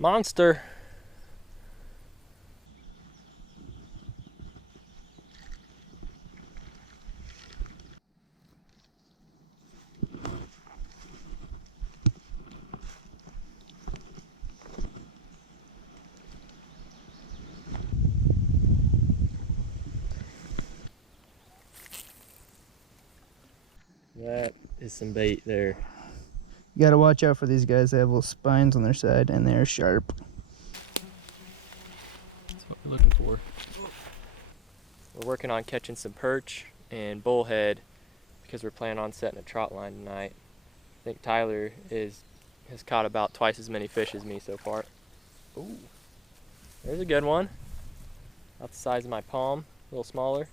Monster. That is some bait there. You gotta watch out for these guys. They have little spines on their side and they're sharp. That's what we're looking for. We're working on catching some perch and bullhead because we're planning on setting a trot line tonight. I think Tyler has caught about twice as many fish as me so far. Ooh, there's a good one. About the size of my palm, a little smaller.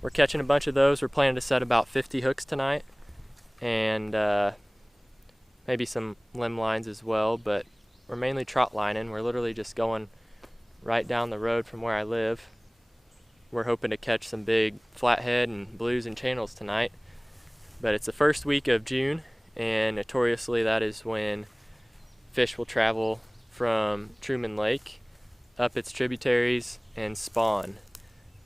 We're catching a bunch of those. We're planning to set about 50 hooks tonight, and maybe some limb lines as well, but we're mainly trot lining. We're literally just going right down the road from where I live. We're hoping to catch some big flathead and blues and channels tonight, but it's the first week of June, and notoriously that is when fish will travel from Truman Lake up its tributaries and spawn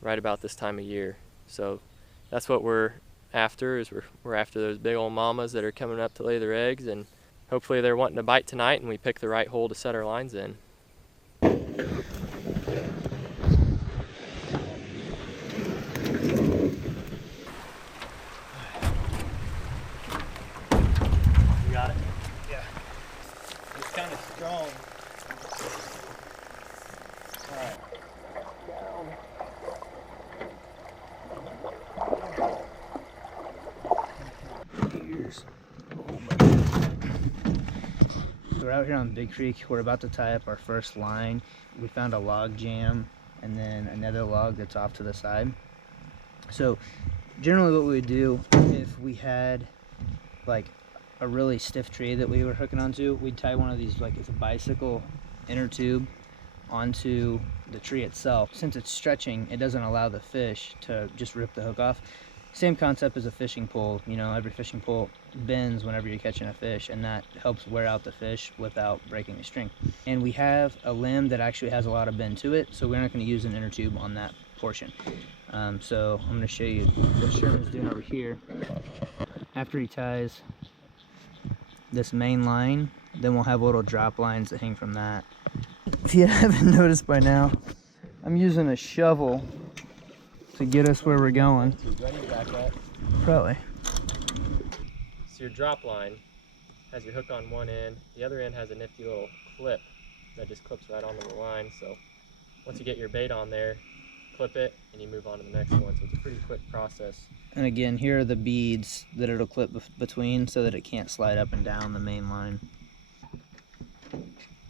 right about this time of year. So that's what we're after, is we're after those big old mamas that are coming up to lay their eggs, and hopefully they're wanting to bite tonight and we pick the right hole to set our lines in. You got it? Yeah. It's kind of strong. All right. We're out here on Big Creek. We're about to tie up our first line. We found a log jam and then another log that's off to the side. So generally what we would do if we had like a really stiff tree that we were hooking onto, we'd tie one of these, like it's a bicycle inner tube, onto the tree itself. Since it's stretching, it doesn't allow the fish to just rip the hook off. Same concept as a fishing pole. You know, every fishing pole bends whenever you're catching a fish, and that helps wear out the fish without breaking the string. And we have a limb that actually has a lot of bend to it, so we're not going to use an inner tube on that portion. So I'm going to show you what Sherman's doing over here. After he ties this main line, then we'll have little drop lines that hang from that. If you haven't noticed by now, I'm using a shovel to get us where we're going. Ready to back up? Probably. So your drop line has your hook on one end. The other end has a nifty little clip that just clips right onto the line. So once you get your bait on there, clip it and you move on to the next one. So it's a pretty quick process. And again, here are the beads that it'll clip between so that it can't slide up and down the main line.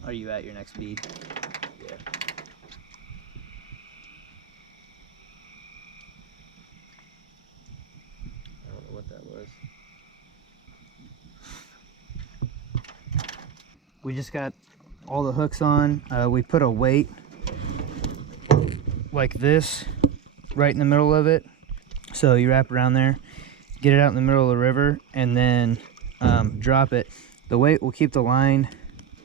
Are you at your next bead? Yeah. I don't know what that was. We just got all the hooks on. We put a weight like this right in the middle of it. So you wrap around there, get it out in the middle of the river, and then drop it. The weight will keep the line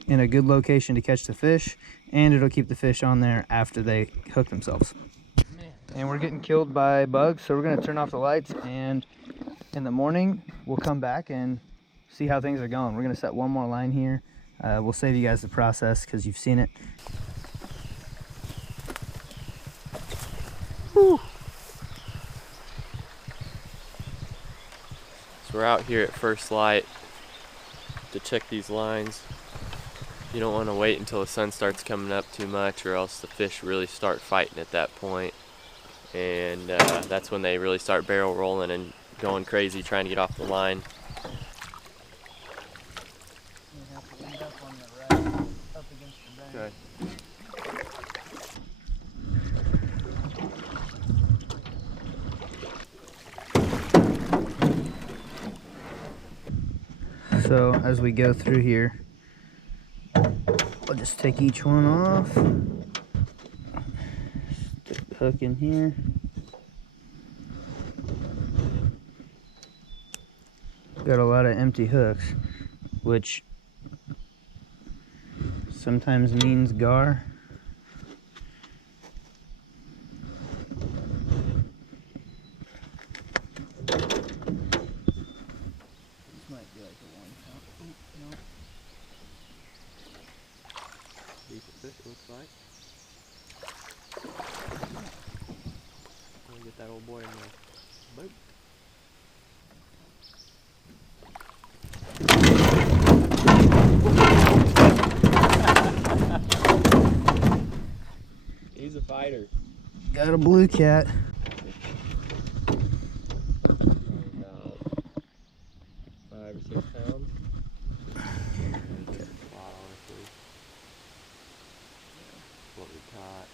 in a good location to catch the fish, and it'll keep the fish on there after they hook themselves. And we're getting killed by bugs, so we're going to turn off the lights, and in the morning we'll come back and see how things are going. We're going to set one more line here. We'll save you guys the process because you've seen it. Whew. So we're out here at first light to check these lines. You don't want to wait until the sun starts coming up too much, or else the fish really start fighting at that point. And that's when they really start barrel rolling and going crazy trying to get off the line. You have to lead up on the right, up against the bank. Okay. So as we go through here, I'll just take each one off. Stick the hook in here. Got a lot of empty hooks, which sometimes means gar. This might be like a 1 pound. Oh, no. Decent fish, it looks like. We'll get that old boy in the boat. He's a fighter. Got a blue cat. About 5 or 6 pounds. Just a lot, honestly. What we caught.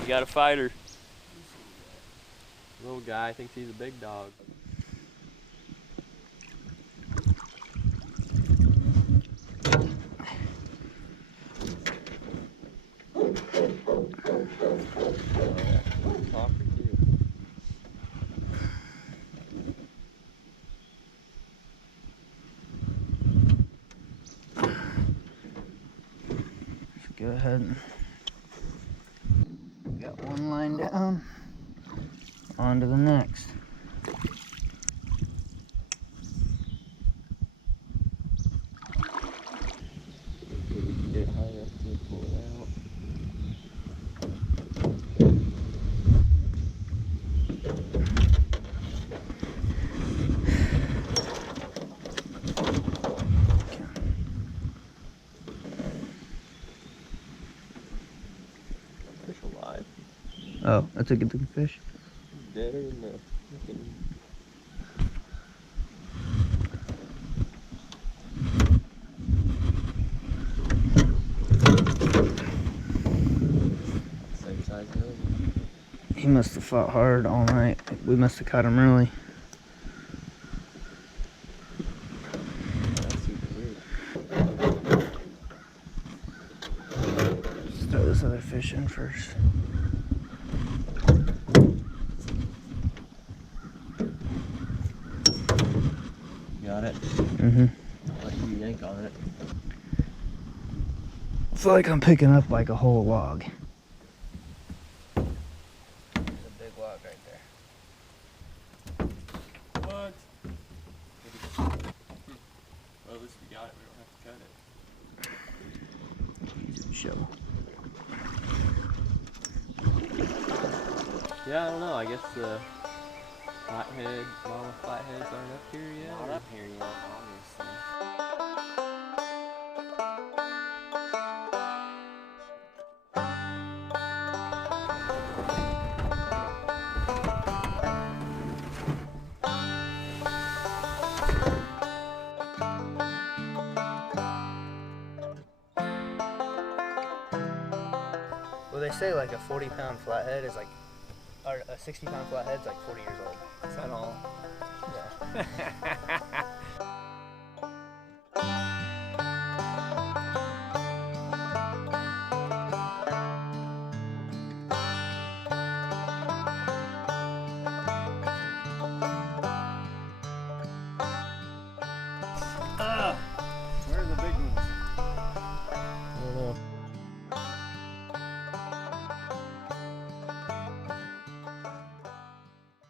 We got a fighter. Little guy thinks he's a big dog. Talker too. Go ahead. Got one line down. On to the next. Get high enough to pull it out. Fish alive. Oh, that's a good looking fish. Deader than the fucking. Same size as him. He must have fought hard all night. We must have caught him early. That's super weird. Let's throw this other fish in first. Got it. Mm-hmm. I'll let you yank on it. I feel like I'm picking up like a whole log. There's a big log right there. What? Well, at least we got it. We don't have to cut it. Shovel. Yeah, I don't know. I guess the flathead, mama flatheads aren't up here yet. Not up here yet, obviously. Well, they say like a 40-pound flathead is like, or a 60-pound flathead is like 40 years old. Is that all? Yeah.